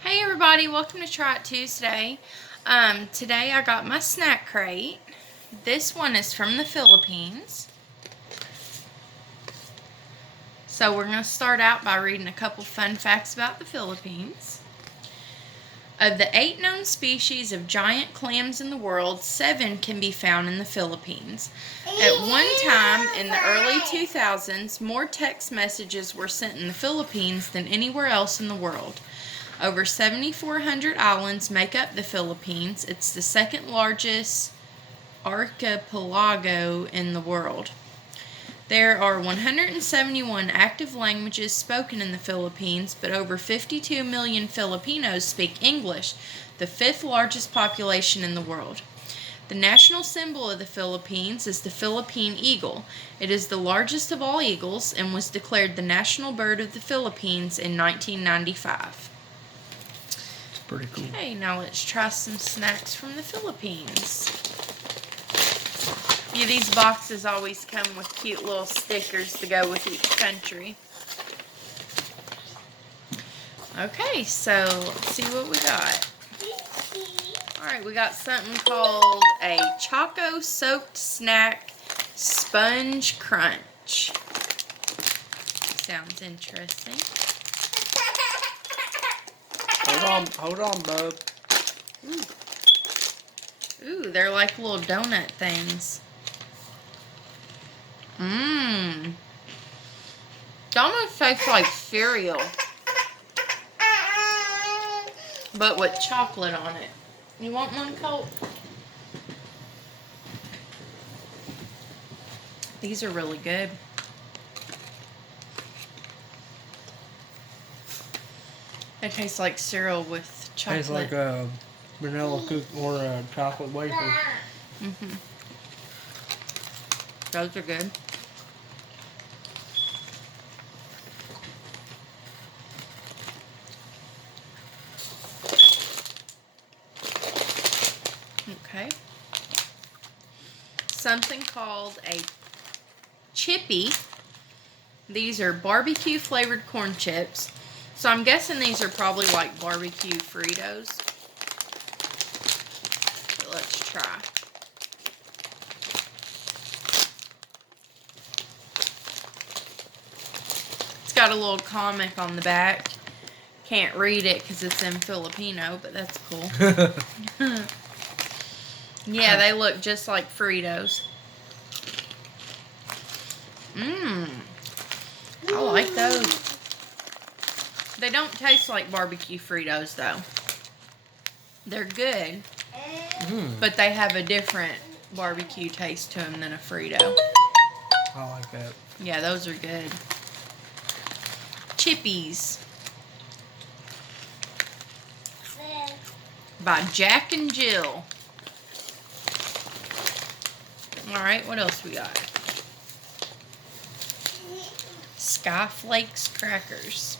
Hey everybody, welcome to Try It Tuesday. Today I got my snack crate. This one is from the Philippines. So we're going to start out by reading a couple fun facts about the Philippines. Of the 8 known species of giant clams in the world, 7 can be found in the Philippines. At one time in the early 2000s, more text messages were sent in the Philippines than anywhere else in the world. Over 7,400 islands make up the Philippines. It's the second largest archipelago in the world. There are 171 active languages spoken in the Philippines, but over 52 million Filipinos speak English, the 5th largest population in the world. The national symbol of the Philippines is the Philippine eagle. It is the largest of all eagles and was declared the national bird of the Philippines in 1995. Pretty cool. Okay, now let's try some snacks from the Philippines. Yeah, these boxes always come with cute little stickers to go with each country. Okay, so let's see what we got. Alright, we got something called a Choco Soaked Snack Sponge Crunch. Sounds interesting. Hold on, bub. Ooh, they're like little donut things. Mmm. It almost tastes like cereal, but with chocolate on it. You want one, Colt? These are really good. They taste like cereal with chocolate. Tastes like a vanilla cookie or a chocolate wafer. Those are good. Okay. Something called a chippy. These are barbecue flavored corn chips. So I'm guessing these are probably like barbecue Fritos. But let's try. It's got a little comic on the back. Can't read it because it's in Filipino, but that's cool. Yeah, they look just like Fritos. Mmm. I like those. They don't taste like barbecue Fritos, though. They're good, but they have a different barbecue taste to them than a Frito. I like that. Yeah, those are good. Chippies by Jack and Jill. Alright, what else we got? Skyflakes crackers.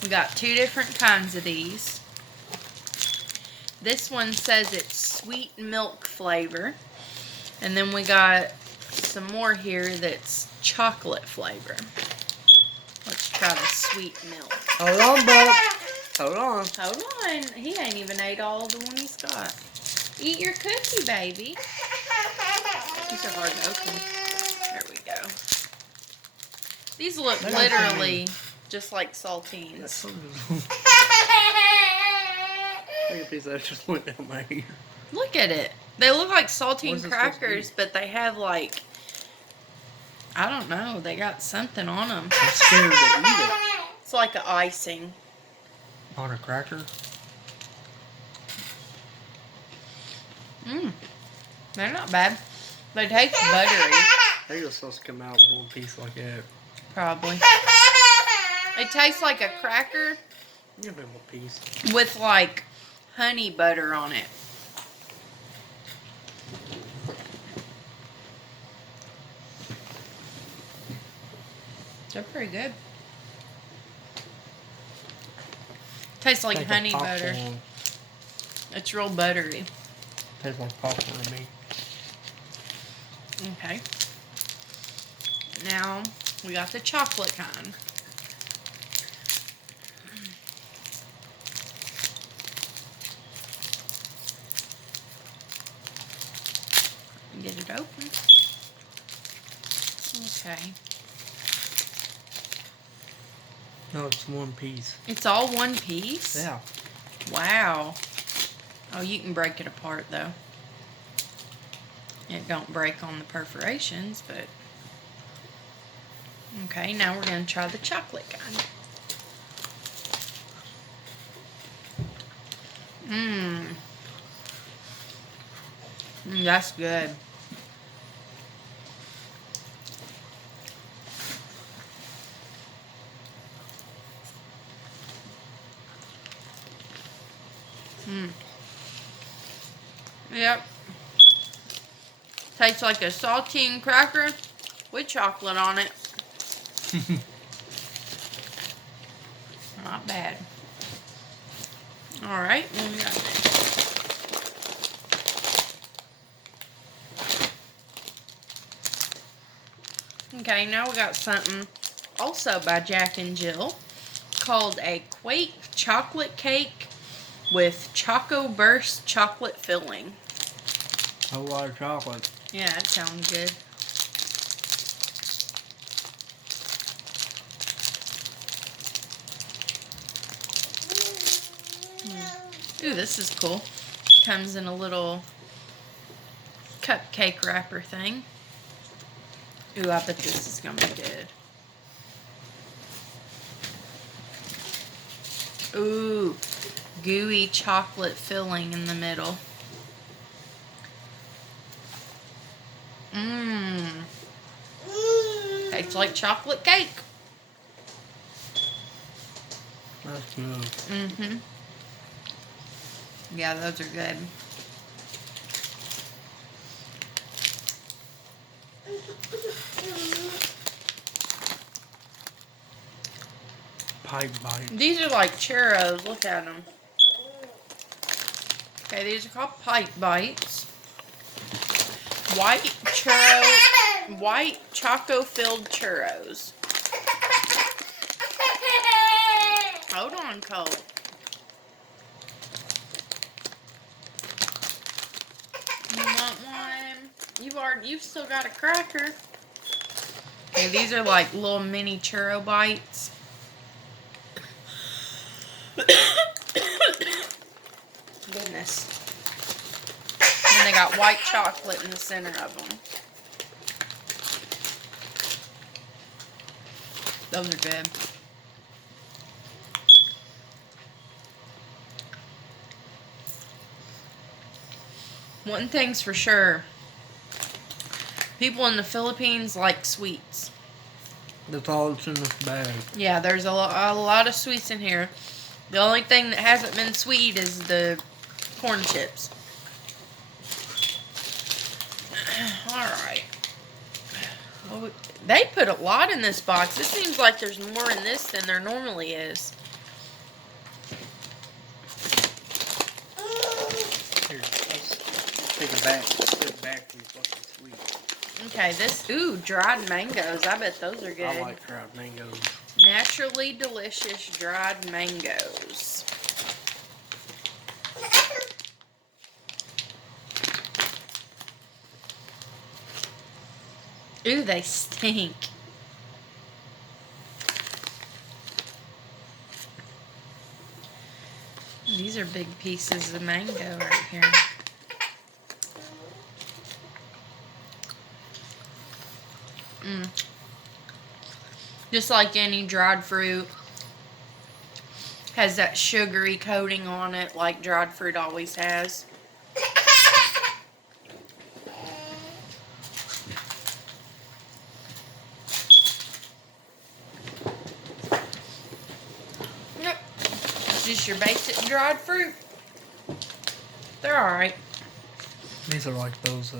We got 2 different kinds of these. This one says it's sweet milk flavor. And then we got some more here that's chocolate flavor. Let's try the sweet milk. Hold on, bub. Hold on. Hold on. He ain't even ate all of the one he's got. Eat your cookie, baby. These are hard to open. There we go. These look literally just like saltines. Look at these that just went down my ear. Look at it. They look like saltine What is this crackers, but they have like, I don't know, they got something on them. I'm scared to eat it. It's like an icing. On a cracker? Mmm. They're not bad. They taste buttery. They were supposed to come out in one piece like that. Probably. It tastes like a cracker Give him a piece. with like honey butter on it. They're pretty good. Tastes like honey butter. It's real buttery. Tastes like popcorn to me. Okay. Now we got the chocolate kind. open. Okay. No, it's one piece. It's all one piece? Yeah. Wow. Oh, you can break it apart, though. It don't break on the perforations, but... Okay, now we're going to try the chocolate kind. That's good. Yep. Tastes like a saltine cracker with chocolate on it. Not bad. Alright, what we got next? Okay, now we got something also by Jack and Jill called a Quake chocolate cake with Choco Burst chocolate filling. A whole lot of chocolate. Yeah, that sounds good. Ooh, this is cool. Comes in a little cupcake wrapper thing. Ooh, I bet this is gonna be good. Ooh, gooey chocolate filling in the middle. Tastes like chocolate cake. That's good. Yeah, those are good. Pipe bite. These are like churros. Look at them. Okay, these are called pipe bites. White choco-filled churros. Hold on, Cole. You want one? You've still got a cracker. Okay, these are like little mini churro bites. Goodness. And they got white chocolate in the center of them. Those are good. One thing's for sure. People in the Philippines like sweets. That's all that's in this bag. Yeah, there's a lot of sweets in here. The only thing that hasn't been sweet is the corn chips. Alright. Oh, they put a lot in this box. It seems like there's more in this than there normally is. Here, let's take it back. Put it back to the fucking sweet. Okay, ooh, dried mangoes. I bet those are good. I like dried mangoes. Naturally delicious dried mangoes. Ooh, they stink. These are big pieces of mango right here. Just like any dried fruit, has that sugary coating on it like dried fruit always has. Yep. It's just your basic dried fruit. They're alright. These are like those,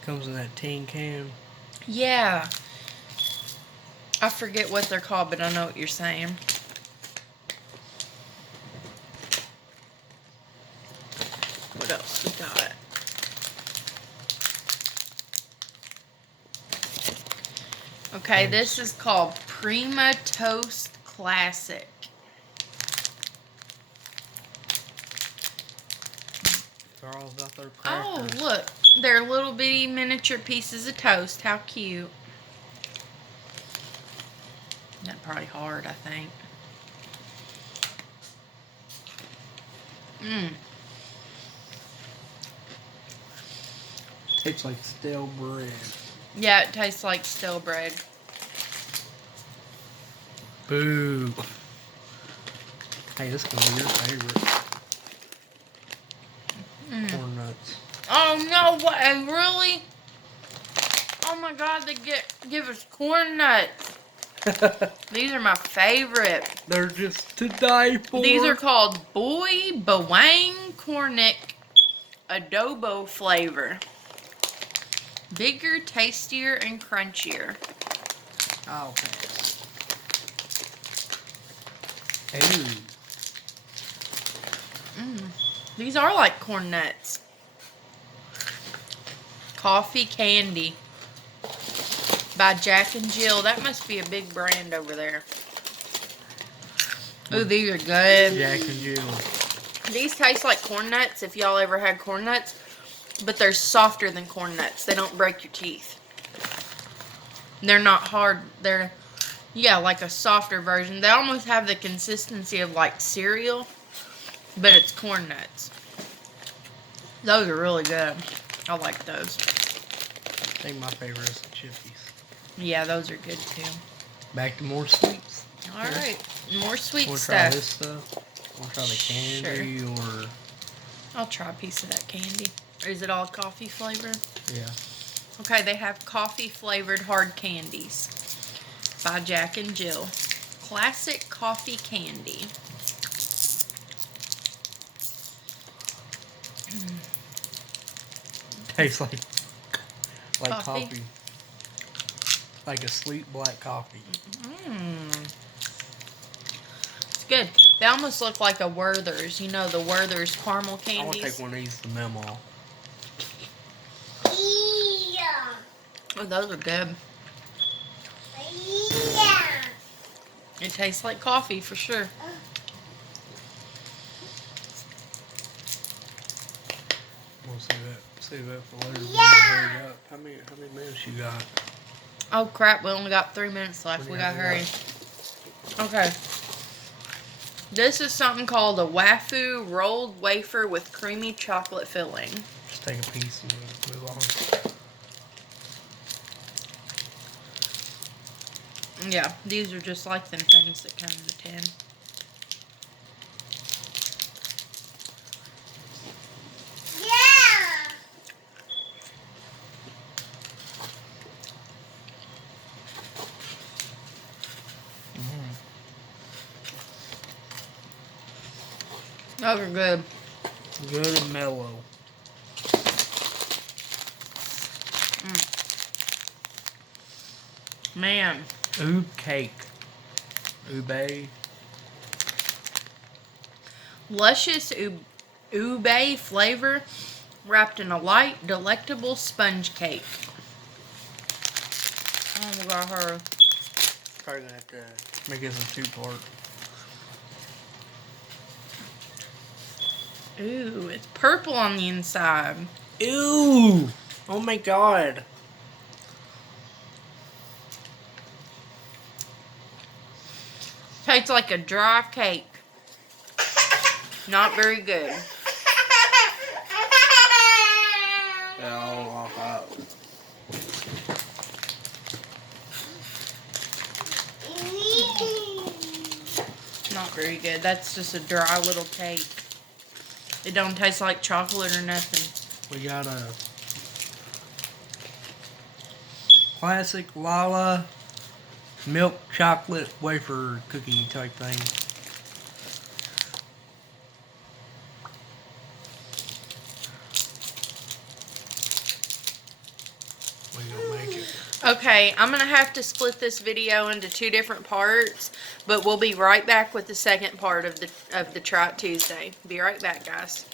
comes in that tin can. Yeah. I forget what they're called, but I know what you're saying. What else we got? Okay, this is called Prima Toast Classic. Girls got their Oh, crackers. look. They're little bitty miniature pieces of toast. How cute. That's probably hard, I think. Mmm. Tastes like stale bread. Yeah, it tastes like stale bread. Boo. Hey, this is gonna be your favorite. Corn nuts. Oh, no way. Really? Oh, my God. They give us corn nuts. These are my favorite. They're just to die for. These are called Boy Bawang Cornick Adobo flavor. Bigger, tastier, and crunchier. I'll pass. Ooh. These are like corn nuts. Coffee Candy by Jack and Jill. That must be a big brand over there. Ooh, these are good. Jack and Jill. These taste like corn nuts if y'all ever had corn nuts, but they're softer than corn nuts. They don't break your teeth. They're not hard. They're, yeah, like a softer version. They almost have the consistency of like cereal, but it's corn nuts. Those are really good. I like those. I think my favorite is the Chippies. Yeah, those are good too. Back to more sweets. Alright, more sweet Want to try this stuff. stuff? Want to try the candy or... I'll try a piece of that candy. Is it all coffee flavor? Yeah. Okay, they have coffee flavored hard candies by Jack and Jill. Classic coffee candy. Tastes like Coffee? coffee. Like a sweet black coffee. It's good. They almost look like a Werther's. You know, the Werther's caramel candies. I want to take one of these to Memo. Oh, those are good. It tastes like coffee for sure. We'll save that for later. Hurry up. How many minutes you got? Oh crap, we only got 3 minutes left. We gotta hurry. Okay. This is something called a Wafu rolled wafer with creamy chocolate filling. Just take a piece and move on. Yeah, these are just like them things that come in the tin. Those are good. Good and mellow. Man. Oob cake. Ube. Luscious ube flavor wrapped in a light, delectable sponge cake. Oh my god, her. Probably gonna have to make this a two-part. Ooh, it's purple on the inside. Ew! Oh my god. Tastes like a dry cake. Not very good. I'll walk out. Not very good. That's just a dry little cake. It don't taste like chocolate or nothing. We got a classic Lala milk chocolate wafer cookie type thing. We gonna make it. Okay, I'm going to have to split this video into 2 different parts, but we'll be right back with the second part of the Try It Tuesday. Be right back, guys.